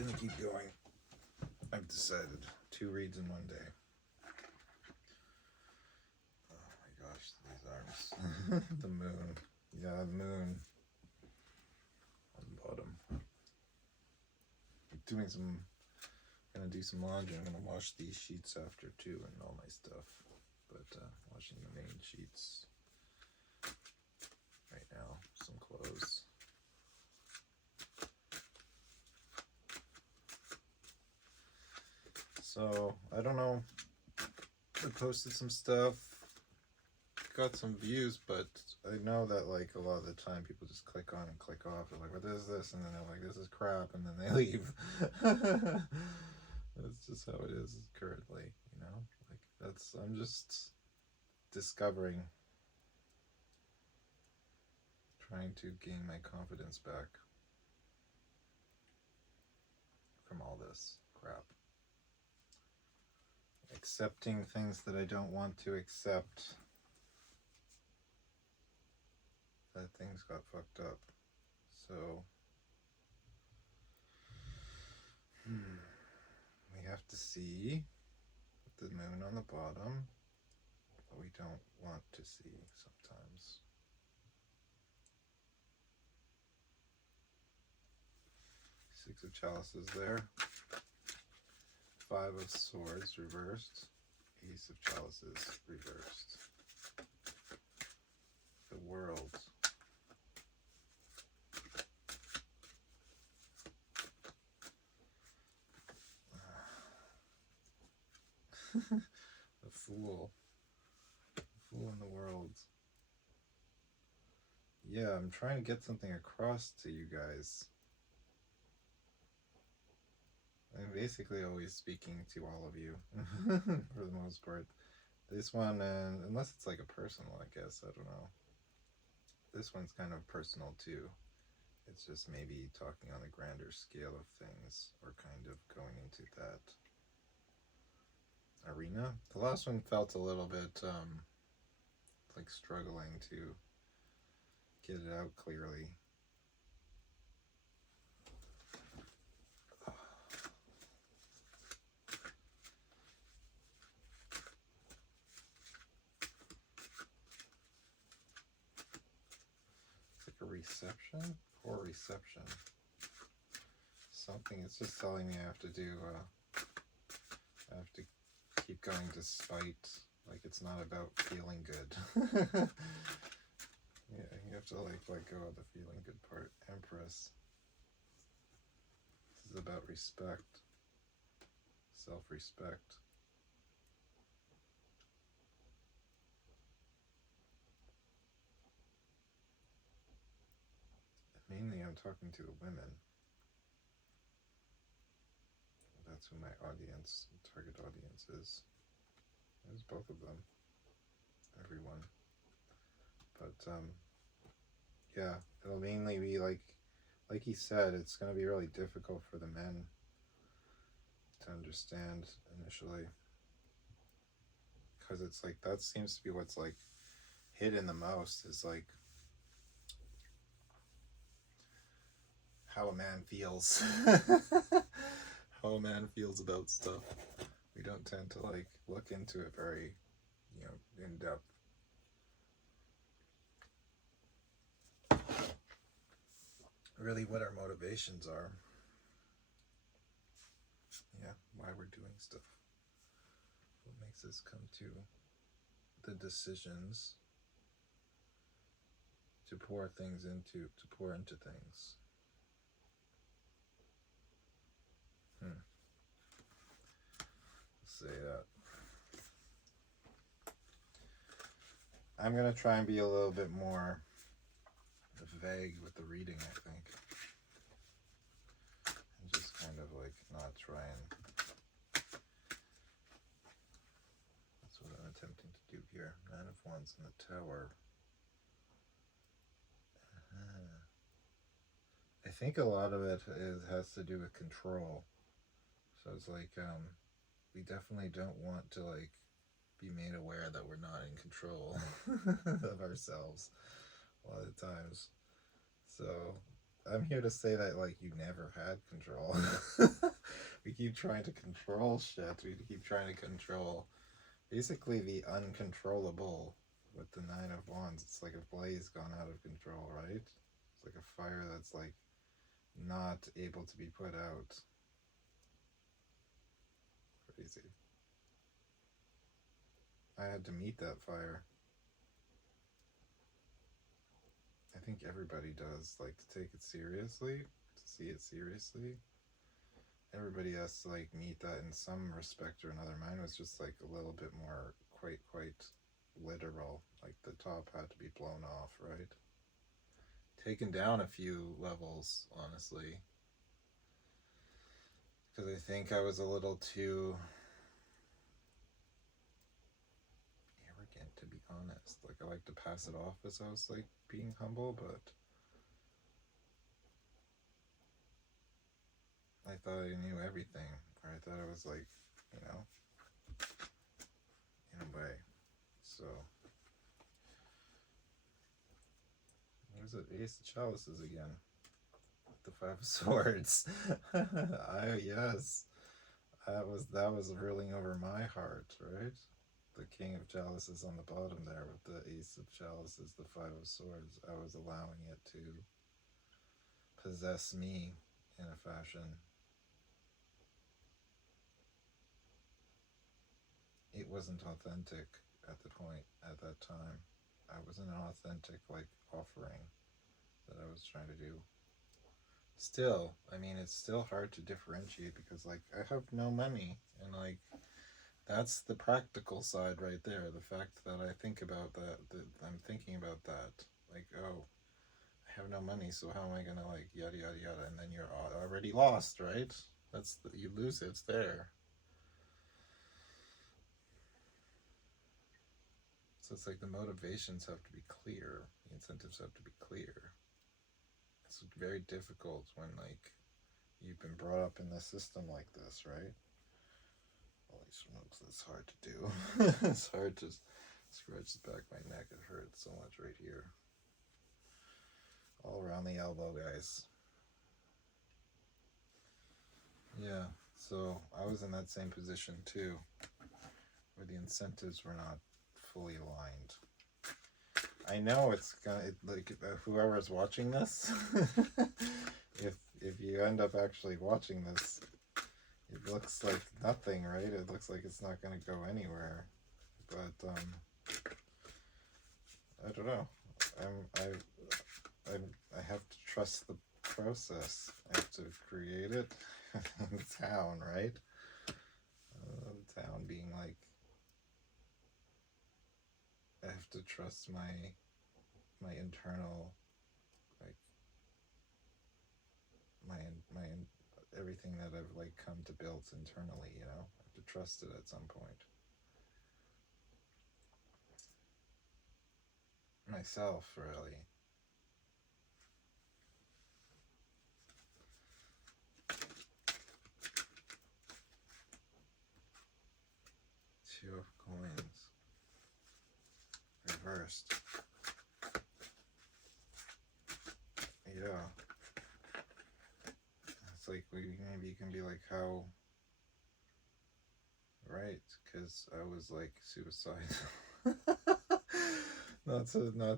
gonna keep going. I've decided 2 reads in one day. Oh my gosh, these arms. The moon. Yeah, the moon. On the bottom. Gonna do some laundry. I'm gonna wash these sheets after too, and all my stuff. But washing the main sheets right now. Some clothes. So I don't know. I posted some stuff. Got some views, but I know that like a lot of the time people just click on and click off. They're like, what is this? And then they're like, this is crap, and then they leave. That's just how it is currently, you know? Like I'm just discovering, trying to gain my confidence back from all this crap. Accepting things that I don't want to accept. That things got fucked up. So we have to see the moon on the bottom, but we don't want to see sometimes. 6 of chalices there. 5 of swords reversed. Ace of chalices reversed. The world. The fool. The fool in the world. Yeah, I'm trying to get something across to you guys. I'm basically always speaking to all of you, for the most part. This one, and unless it's like a personal, I guess, I don't know. This one's kind of personal too. It's just maybe talking on a grander scale of things, or kind of going into that arena. The last one felt a little bit like struggling to get it out clearly. It's like a reception? Poor reception. Something, it's just telling me I have to do, I have to keep going despite, like it's not about feeling good. Yeah, you have to like let go of the feeling good part. Empress. This is about respect. Self-respect. Mainly I'm talking to the women. That's who my audience, target audience is. There's both of them. Everyone. But yeah, it'll mainly be like he said, it's going to be really difficult for the men to understand initially, because it's like that seems to be what's like hidden the most, is like how a man feels. How a man feels about stuff. We don't tend to like look into it very, you know, in depth. Really what our motivations are. Yeah, why we're doing stuff. What makes us come to the decisions to pour things into, to pour into things. Let's say that. I'm going to try and be a little bit more vague with the reading, I think. And just kind of like not try and... That's what I'm attempting to do here. 9 of Wands in the Tower. I think a lot of it has to do with control. So it's like, we definitely don't want to like be made aware that we're not in control of ourselves a lot of times. So I'm here to say that like you never had control. We keep trying to control shit. We keep trying to control basically the uncontrollable with the Nine of Wands. It's like a blaze gone out of control, right? It's like a fire that's like not able to be put out. Crazy. I had to meet that fire. I think everybody does, like, to take it seriously, to see it seriously. Everybody has to like meet that in some respect or another. Mine was just like a little bit more quite literal. Like the top had to be blown off, right? Taken down a few levels, honestly, because I think I was a little too arrogant, to be honest. Like I like to pass it off as I was like being humble, but I thought I knew everything, or I thought I was like, you know, in a way. So what is it? Ace of Chalices again. The Five of Swords. Yes. That was ruling over my heart, right? The King of Chalices on the bottom there with the Ace of Chalices, the Five of Swords. I was allowing it to possess me in a fashion. It wasn't authentic at the point at that time. I wasn't an authentic like offering that I was trying to do. Still, I mean, it's still hard to differentiate because like I have no money, and like that's the practical side right there. The fact that I think about that I'm thinking about that, like, oh, I have no money, so how am I gonna like yada yada yada, and then you're already lost, right? You lose it, it's there. So it's like the motivations have to be clear, the incentives have to be clear. It's very difficult when like you've been brought up in the system like this, right? Holy smokes, it's hard to do. It's hard to scratch the back of my neck. It hurts so much right here. All around the elbow, guys. Yeah, so I was in that same position too, where the incentives were not fully aligned. I know it's gonna like whoever's watching this, if you end up actually watching this, it looks like nothing, right? It looks like it's not gonna go anywhere, but I don't know. I have to trust the process. I have to create it in the town, right? The town being like, I have to trust my internal, like my everything that I've like come to build internally. You know, I have to trust it at some point. Myself, really. Two of Coins reversed. Yeah. It's like maybe you can be like, how, right? Because I was like suicidal. not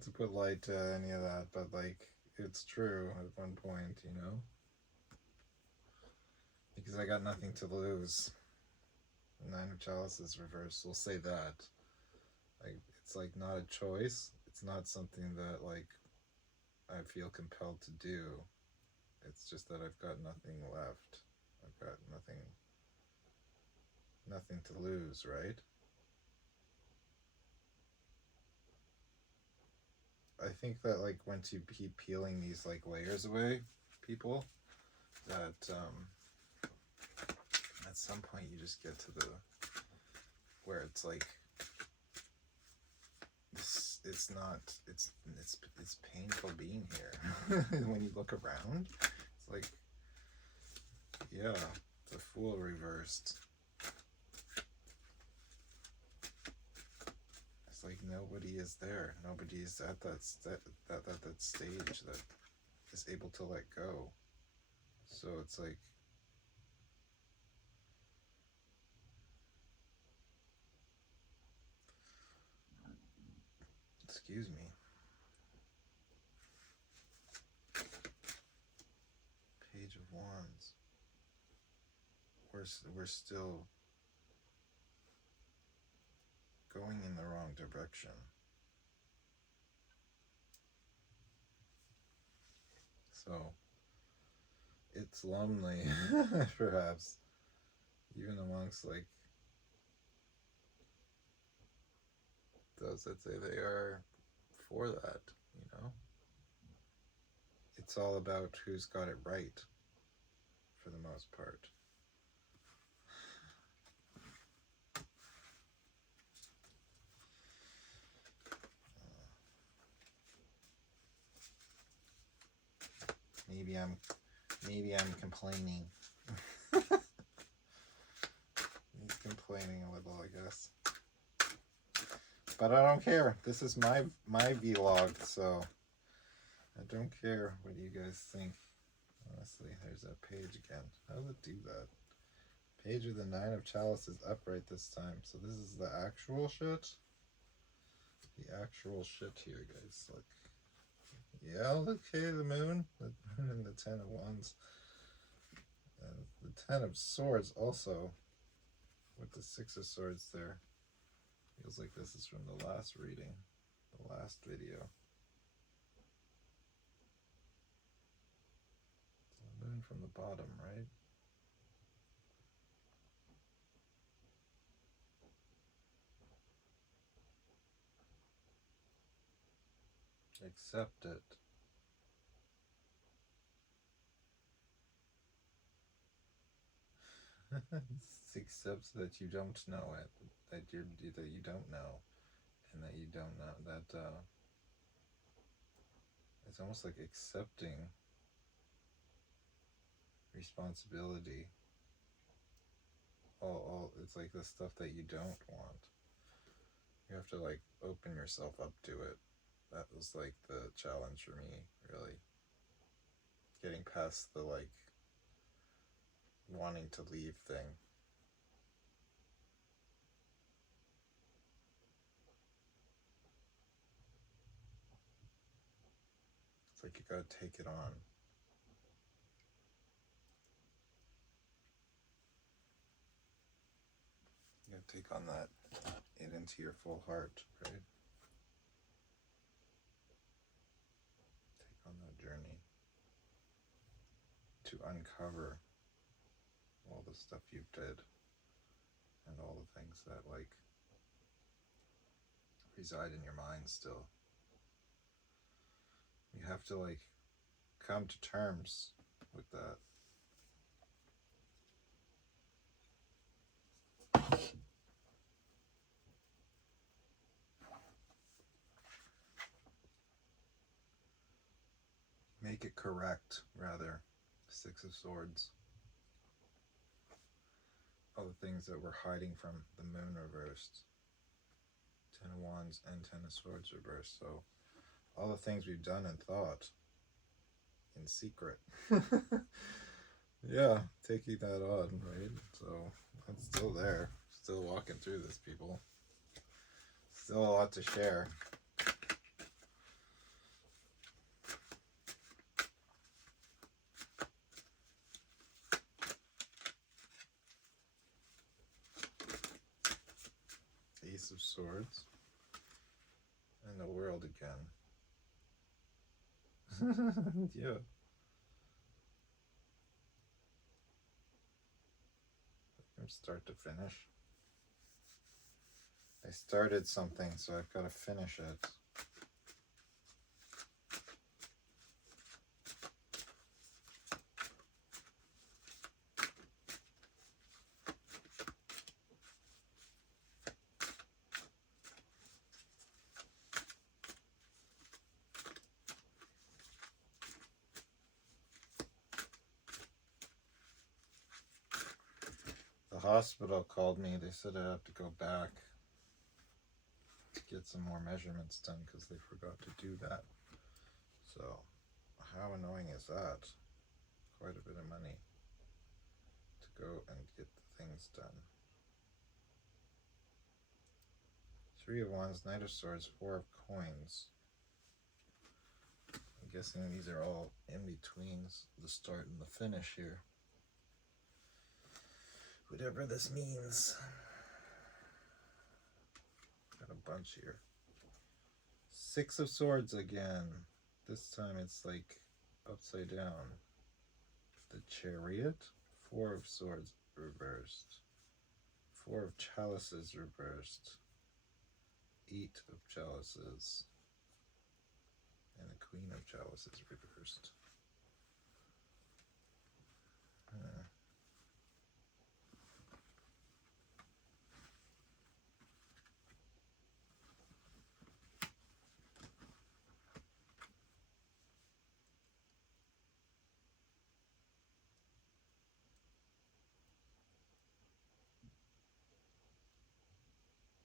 to put light to any of that, but like it's true at one point, you know, because I got nothing to lose. Nine of Chalices reversed. We'll say that. Like it's like not a choice. It's not something that like I feel compelled to do. It's just that I've got nothing left. I've got nothing to lose, right? I think that like once you keep peeling these like layers away, people, that at some point you just get to the where it's like it's not it's painful being here. When you look around, it's like, yeah, the Fool reversed. It's like nobody is there. Nobody is at that stage that is able to let go. So it's like, excuse me. Page of Wands. We're still going in the wrong direction. So it's lonely, perhaps, even amongst like those that say they are for that, you know? It's all about who's got it right, for the most part. Maybe I'm complaining. He's complaining a little, I guess. But I don't care. This is my vlog, so I don't care what you guys think. Honestly, there's that page again. How does it do that? Page of the 9 of Chalice is upright this time. So this is the actual shit? The actual shit here, guys. Like, yeah, okay, the moon. The moon and the 10 of Wands. The 10 of Swords also. With the 6 of Swords there. Feels like this is from the last reading. The last video. The moon from the bottom, right? Accept it. Accept that you don't know it, that you don't know, and that you don't know that. It's almost like accepting responsibility. All it's like the stuff that you don't want. You have to like open yourself up to it. That was like the challenge for me, really. Getting past the like wanting to leave thing. It's like you gotta take it on. You gotta take on it into your full heart, right? Take on that journey to uncover all the stuff you did and all the things that like reside in your mind still. You have to like come to terms with that. Make it correct, rather. 6 of Swords. All the things that we're hiding from the moon reversed. 10 of Wands and 10 of Swords reversed. So all the things we've done and thought in secret. Yeah, taking that on, right? So it's still there. Still walking through this, people. Still a lot to share. Ace of Swords. And the World again. Yeah. From start to finish. I started something, so I've got to finish it. The hospital called me. They said I have to go back to get some more measurements done because they forgot to do that. So, how annoying is that? Quite a bit of money to go and get the things done. Three of Wands, Knight of Swords, Four of Coins. I'm guessing these are all in between the start and the finish here. Whatever this means. Got a bunch here. Six of Swords again. This time it's like upside down. The Chariot. Four of Swords reversed. Four of Chalices reversed. Eight of Chalices. And a Queen of Chalices reversed.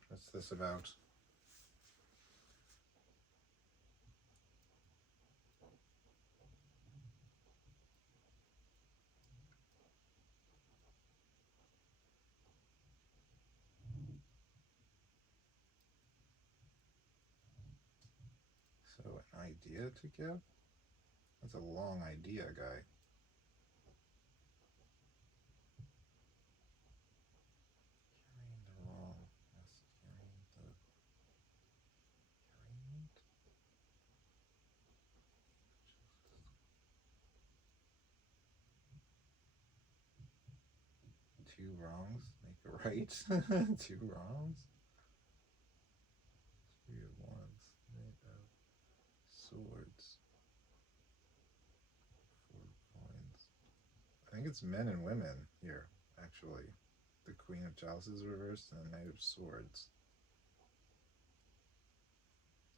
What's this about? So an idea to give? That's a long idea, guy. Carrying the wrong. Yes, carrying it. Two wrongs make a right. Two wrongs. Three of Wands. Knight of Swords. Four of Coins. I think it's men and women here, actually. The Queen of Chalices reversed and the Knight of Swords.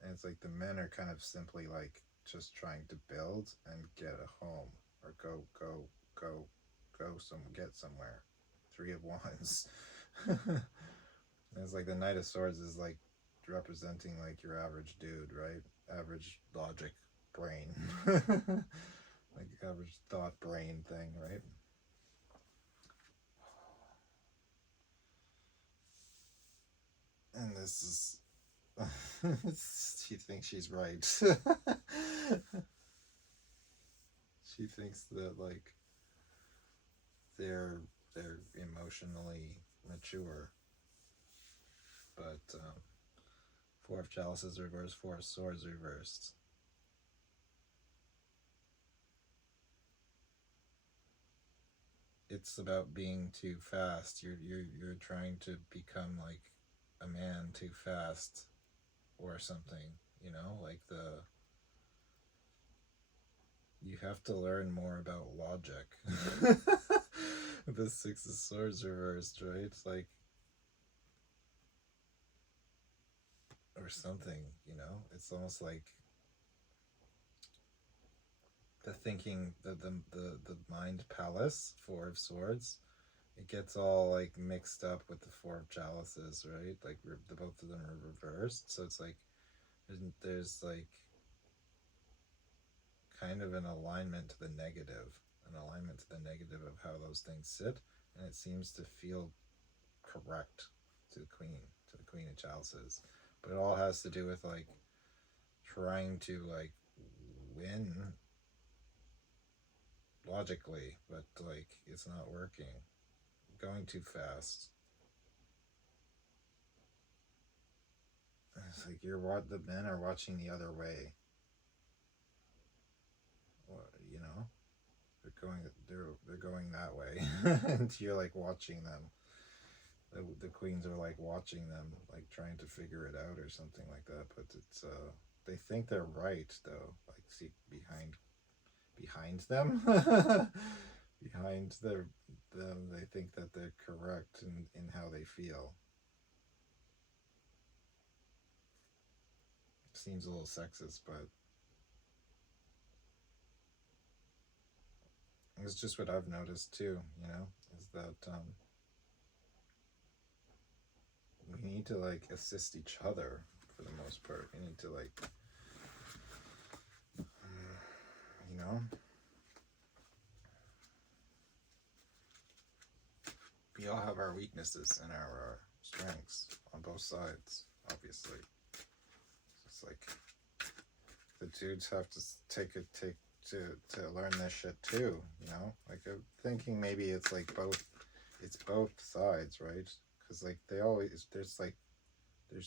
And it's like the men are kind of simply like just trying to build and get a home or go get somewhere. Three of Wands. And it's like the Knight of Swords is like representing like your average dude, right? Average logic brain. Like average thought brain thing, right? And this is she thinks she's right. She thinks that like they're emotionally mature, but Four of Chalices reversed, Four of Swords reversed. It's about being too fast. You're trying to become like a man too fast or something, you know, like you have to learn more about logic. The Six of Swords reversed, right? It's like, or something, you know, it's almost like the thinking, the mind palace, Four of Swords, it gets all like mixed up with the Four of Chalices, right? Like the both of them are reversed, so it's like there's like kind of an alignment to the negative, of how those things sit, and it seems to feel correct to the Queen of Chalices, but it all has to do with like trying to like win logically, but like it's not working, going too fast. It's like the men are watching the other way, you know, they're going that way. And you're like watching them. The queens are like watching them, like trying to figure it out or something like that, but it's they think they're right though, like see behind them. Behind them, they think that they're correct in how they feel. Seems a little sexist, but it's just what I've noticed too, you know, is that we need to like assist each other for the most part. We need to like, you know, we all have our weaknesses and our strengths on both sides, obviously. It's like the dudes have to to learn this shit too, you know? Like, I'm thinking maybe it's like it's both sides, right? Because like they always, there's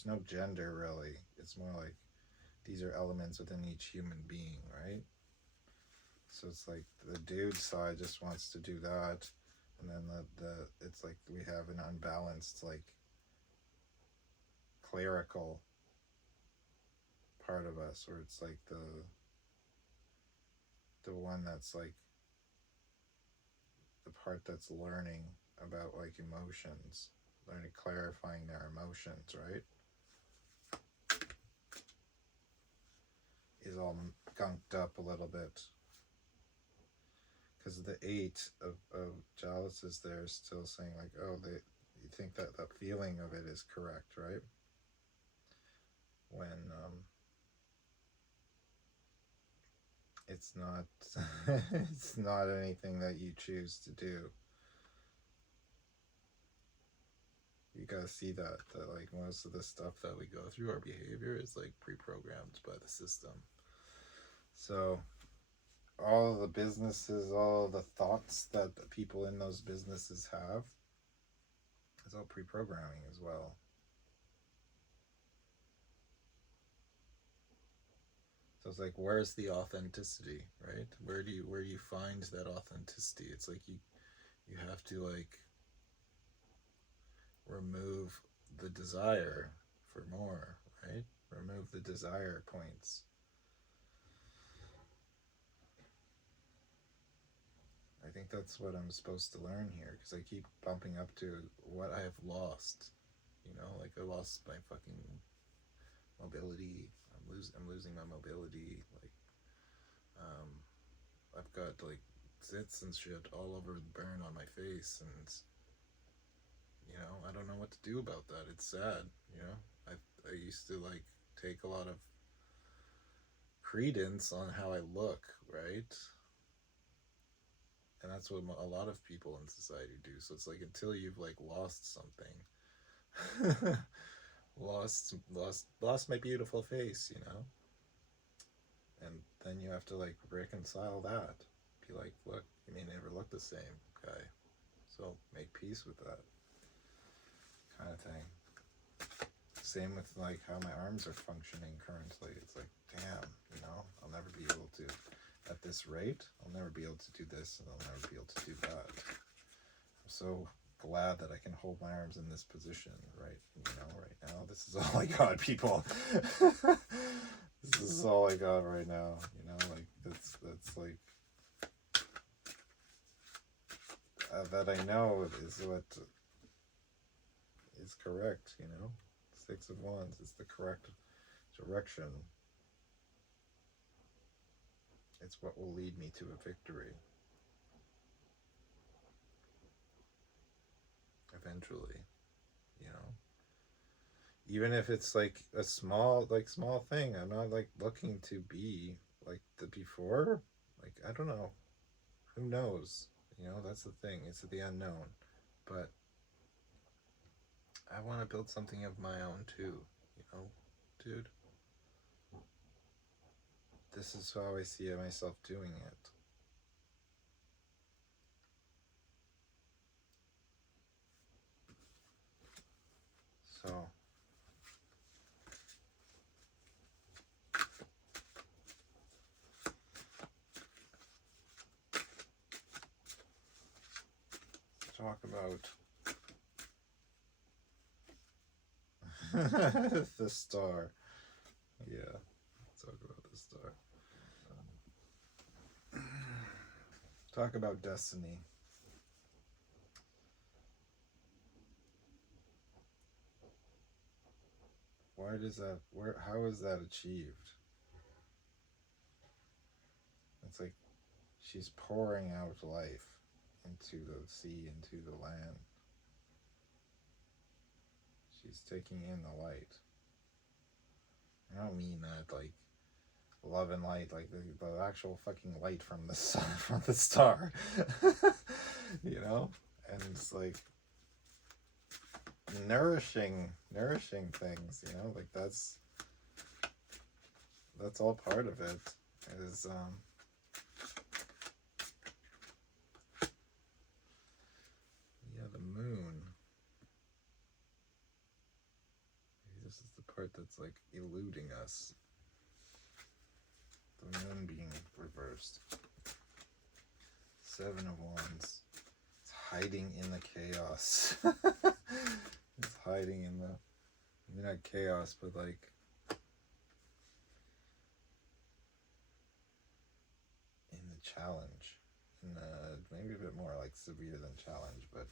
no gender really. It's more like these are elements within each human being, right? So it's like the dude side just wants to do that, and then the it's like we have an unbalanced, like, clerical part of us, where it's like the one that's like the part that's learning about like emotions, learning, clarifying their emotions, right? Is all gunked up a little bit. Because the 8 of chalices there is still saying like, oh, you think that that feeling of it is correct, right? When it's not it's not anything that you choose to do. You gotta see that like most of the stuff that we go through, our behavior is like pre-programmed by the system. So all of the businesses, all of the thoughts that the people in those businesses have, it's all pre-programming as well. So it's like, where's the authenticity, right? Where do you find that authenticity? It's like you have to like remove the desire for more, right? Remove the desire points. I think that's what I'm supposed to learn here, because I keep bumping up to what I have lost. You know, like I lost my fucking mobility. I'm losing my mobility. Like, I've got like zits and shit all over the burn on my face, and you know, I don't know what to do about that. It's sad, you know. I used to like take a lot of credence on how I look, right? And that's what a lot of people in society do. So it's like, until you've like lost something, lost my beautiful face, you know. And then you have to like reconcile that. Be like, look, you may never look the same, guy. So make peace with that kind of thing. Same with like how my arms are functioning currently. It's like, damn, you know, I'll never be able to, at this rate, I'll never be able to do this, and I'll never be able to do that. I'm so glad that I can hold my arms in this position, right? You know, right now, this is all I got, people. This is all I got right now. You know, like that's like that I know is what is correct. You know, 6 of Wands is the correct direction. It's what will lead me to a victory. Eventually, you know. Even if it's like a small thing, I'm not like looking to be like the before. Like, I don't know. Who knows? You know, that's the thing. It's the unknown. But I want to build something of my own too, you know, dude. This is how I see myself doing it. So talk about the star. Yeah, talk about the star. Talk about destiny. Why does that, how is that achieved? It's like she's pouring out life into the sea, into the land. She's taking in the light. I don't mean that like love and light, like the actual fucking light from the sun, from the star. You know? And it's like, nourishing things, you know, like that's all part of it. Is yeah, the moon. Maybe this is the part that's like eluding us. The moon being reversed. 7 of Wands. It's hiding in the chaos. It's hiding in the, maybe not chaos, but like in the challenge. In the, maybe a bit more like severe than challenge, but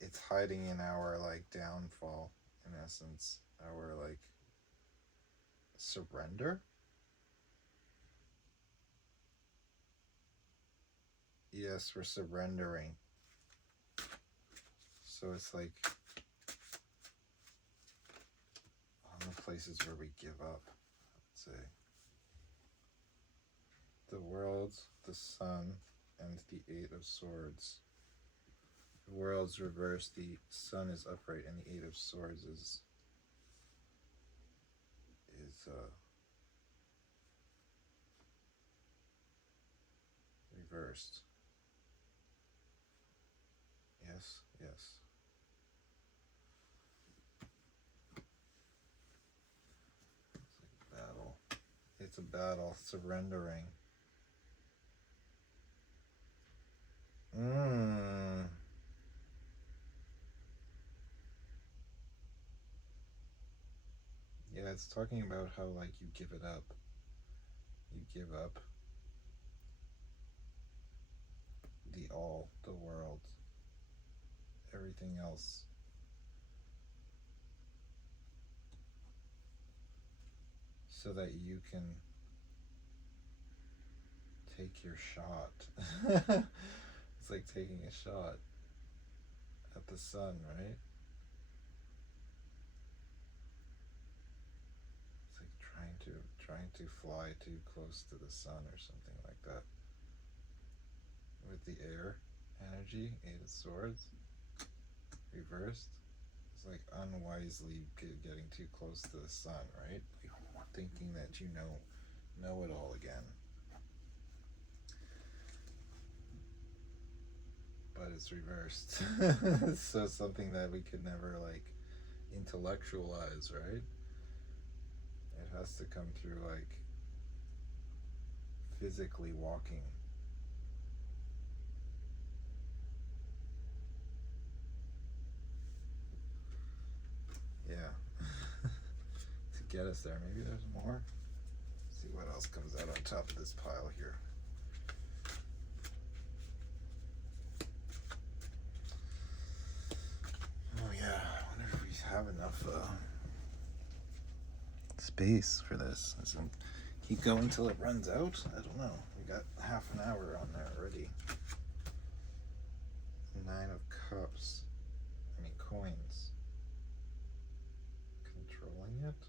it's hiding in our like downfall, in essence. Our like surrender. Yes, we're surrendering. So it's like on the places where we give up, I would say. The World, the Sun, and the 8 of Swords. The World's reversed, the Sun is upright, and the 8 of Swords is reversed. Yes, yes. It's like a battle. It's a battle, surrendering. Yeah, it's talking about how like you give it up. You give up the all, the world, everything else. So that you can take your shot. It's like taking a shot at the sun, right? It's like trying to fly too close to the sun or something like that. With the air energy, 8 of Swords, reversed. It's like unwisely getting too close to the sun, right? Like thinking that you know it all again. But it's reversed. So something that we could never like intellectualize, right? It has to come through like physically walking. Yeah. To get us there. Maybe there's more. Let's see what else comes out on top of this pile here. Oh yeah, I wonder if we have enough space for this. Doesn't keep going until it runs out? I don't know. We got half an hour on there already. 9 of Cups. I mean coins. Controlling it?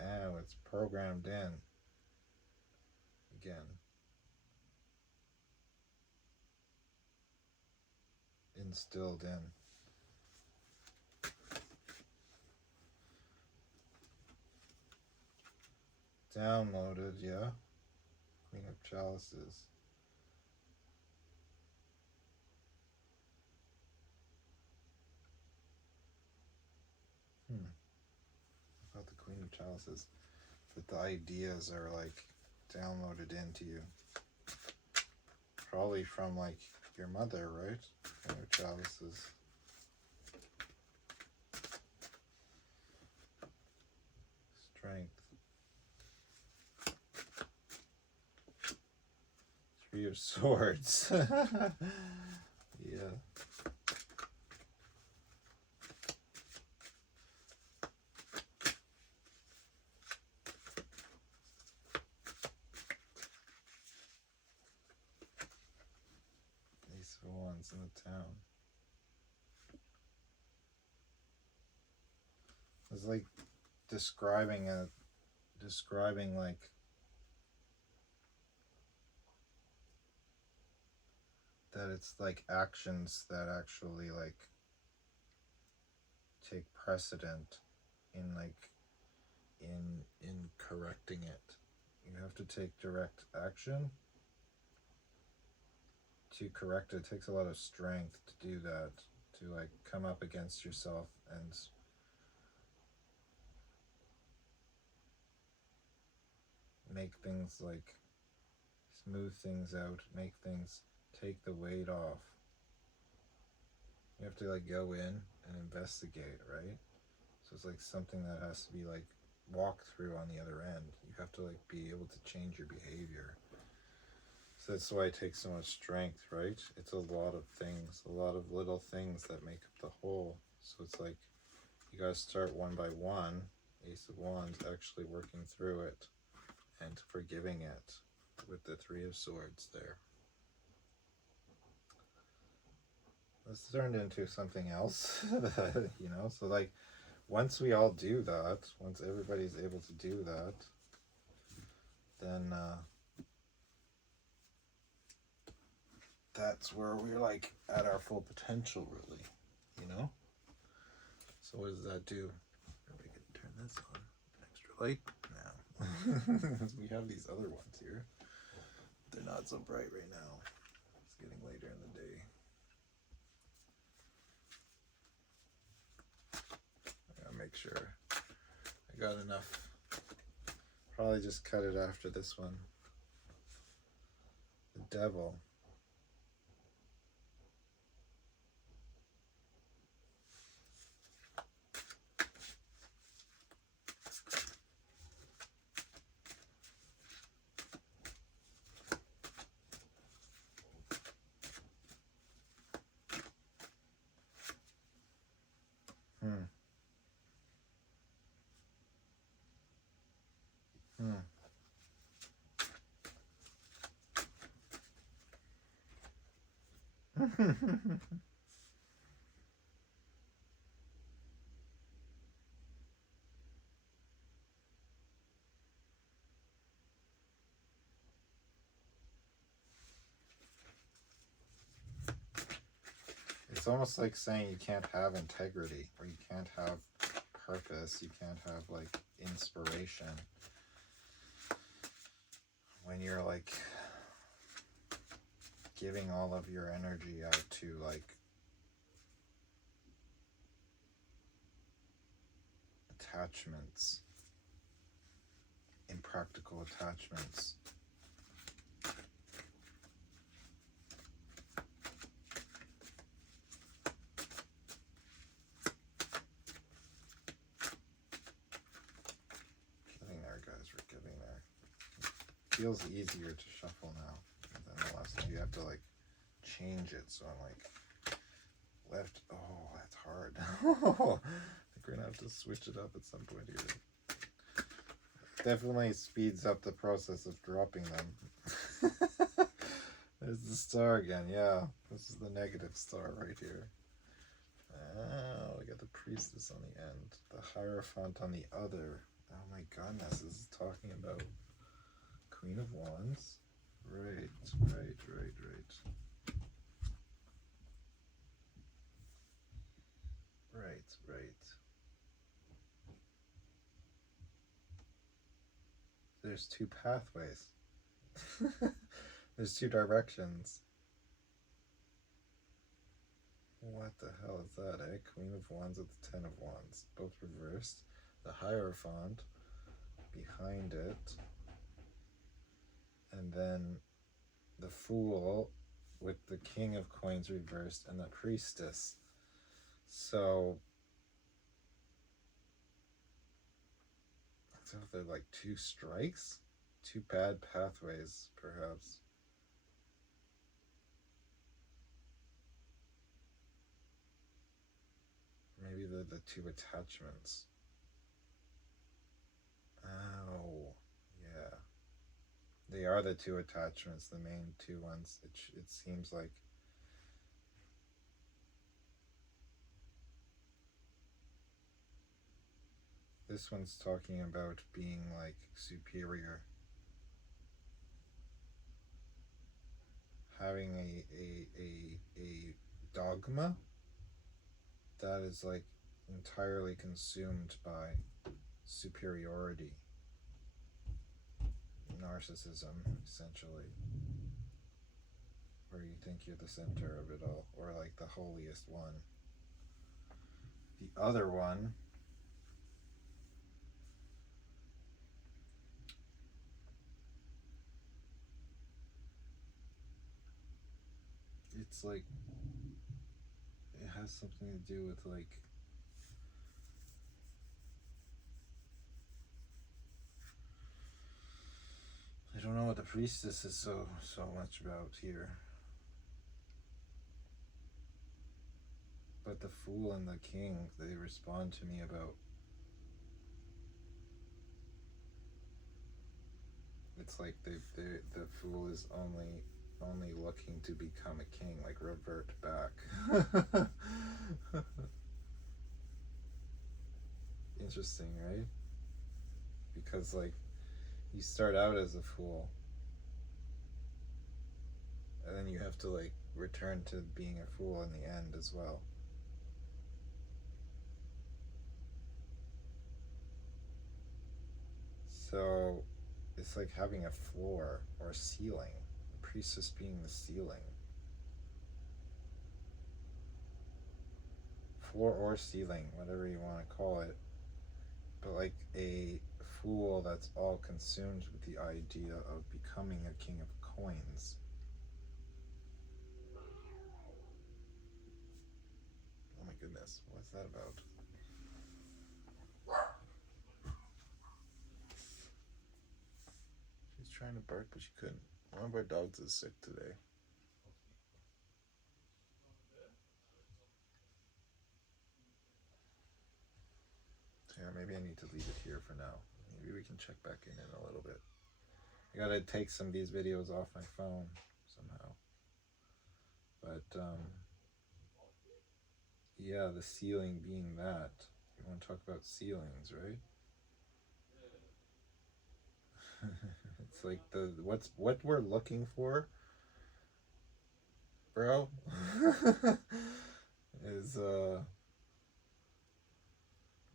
Oh, it's programmed in. Again. Instilled in. Downloaded, yeah. Queen of Chalices. About the Queen of Chalices. That the ideas are like downloaded into you. Probably from like your mother, right? Queen of Chalices. Strength. 3 of Swords. Yeah. Ace of Wands in the town. It's like describing describing like that it's like actions that actually like take precedent in like in correcting it. You have to take direct action to correct it. It takes a lot of strength to do that, to like come up against yourself and make things like smooth things out, make things take the weight off. You have to like go in and investigate, right? So it's like something that has to be like walked through on the other end. You have to like be able to change your behavior. So that's why it takes so much strength, right? It's a lot of things, a lot of little things that make up the whole. So it's like you gotta start one by one, Ace of Wands, actually working through it and forgiving it with the Three of Swords there. This turned into something else, you know? So like, once we all do that, once everybody's able to do that, then that's where we're like at our full potential, really, you know? So what does that do? If we can turn this on, extra light now. We have these other ones here. They're not so bright right now. It's getting later in the day. I gotta make sure I got enough. Probably just cut it after this one. The Devil. It's almost like saying you can't have integrity, or you can't have purpose, you can't have like inspiration when you're like giving all of your energy out to like attachments, impractical attachments. Getting there, guys, we're getting there. It feels easier to shuffle now than the last time. You have to like change it, so I'm like left. Oh, that's hard. I think we're gonna have to switch it up at some point here. Definitely speeds up the process of dropping them. There's the star again. Yeah, this is the negative star right here. Oh, we got the Priestess on the end, the Hierophant on the other. Oh my goodness, this is talking about Queen of Wands. Right. Right. There's two pathways. There's two directions. What the hell is that, eh? Queen of Wands with the Ten of Wands. Both reversed. The Hierophant behind it. And then the Fool with the King of Coins reversed and the Priestess. So they're like two strikes? Two bad pathways, perhaps. Maybe they're the two attachments. Oh, yeah. They are the two attachments, the main two ones. It seems like. this one's talking about being like superior, having a dogma that is like entirely consumed by superiority, narcissism, essentially, where you think you're the center of it all, or like the holiest one. The other one, it's like it has something to do with like I don't know what the priestess is so much about here. But the fool and the king, they respond to me about. It's like the fool is only looking to become a king, like revert back. Interesting, right? Because like you start out as a fool, and then you have to like return to being a fool in the end as well. So it's like having a floor or a ceiling, the priestess being the ceiling. Floor or ceiling, whatever you want to call it. But like a fool that's all consumed with the idea of becoming a king of coins. Oh my goodness, what's that about? She's trying to bark, but she couldn't. One of our dogs is sick today. Yeah, maybe I need to leave it here for now. Maybe we can check back in a little bit. I gotta take some of these videos off my phone somehow. But, yeah, the ceiling being that. You want to talk about ceilings, right? It's like what we're looking for, bro, is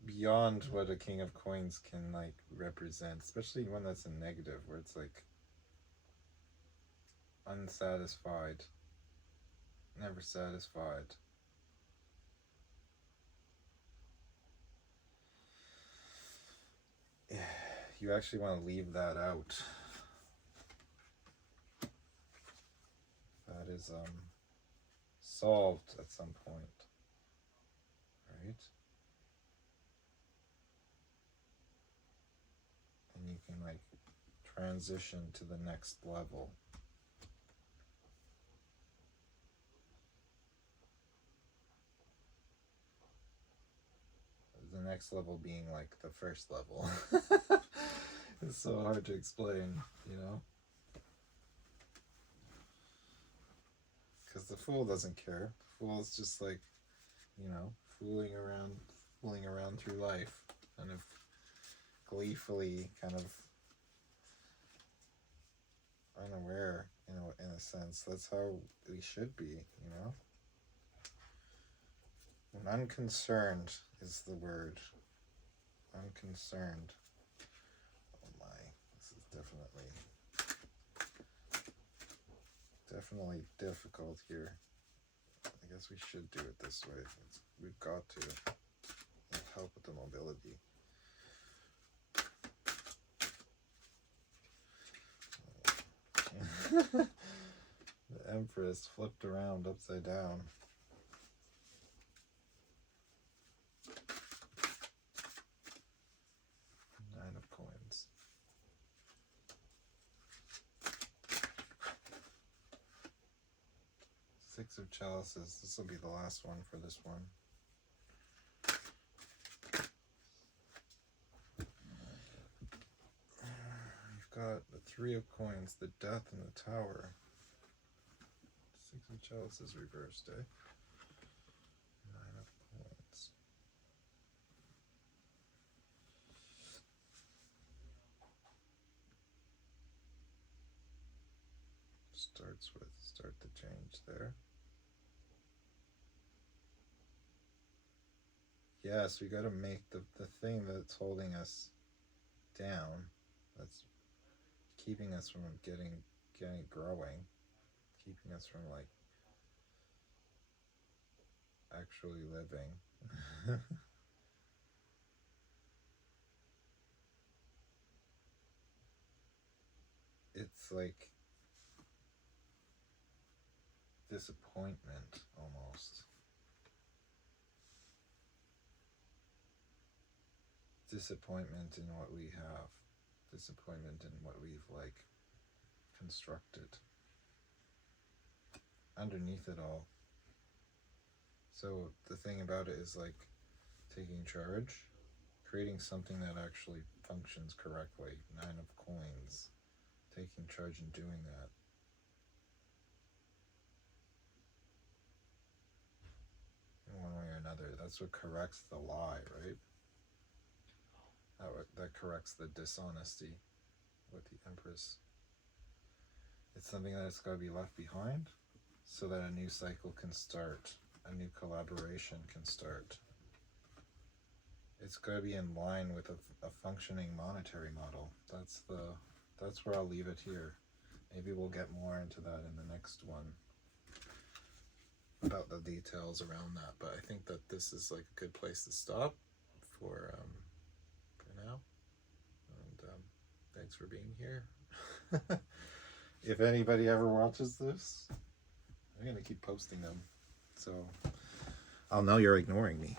beyond what a king of coins can like represent, especially one that's a negative, where it's like unsatisfied, never satisfied. You actually want to leave that out. That is solved at some point, right? And you can like transition to the next level. The next level being like the first level. It's so hard to explain, you know? Because the fool doesn't care. The fool is just like, you know, fooling around through life, kind of gleefully, kind of unaware, you know, in a sense. That's how we should be, you know? And unconcerned is the word. Unconcerned. Oh my, this is definitely difficult here. I guess we should do it this way. We've got to. It'll help with the mobility. The Empress flipped around upside down. Nine of coins. Six of chalices. This will be the last one for this one. You've got the Three of Coins, the Death, and the Tower. Six of chalices reversed, eh? Nine of coins. start the change there. Yes, we got to make the thing that's holding us down, that's keeping us from getting growing, keeping us from like actually living. It's like disappointment almost. Disappointment in what we have, disappointment in what we've like constructed underneath it all. So the thing about it is like taking charge, creating something that actually functions correctly. 9 of coins, taking charge and doing that. In one way or another, that's what corrects the lie, right? That corrects the dishonesty with the Empress. It's something that's got to be left behind so that a new cycle can start, a new collaboration can start. It's got to be in line with a functioning monetary model. That's where I'll leave it here. Maybe we'll get more into that in the next one about the details around that. But I think that this is like a good place to stop for now. And thanks for being here. If anybody ever watches this, I'm gonna keep posting them, so I'll know you're ignoring me.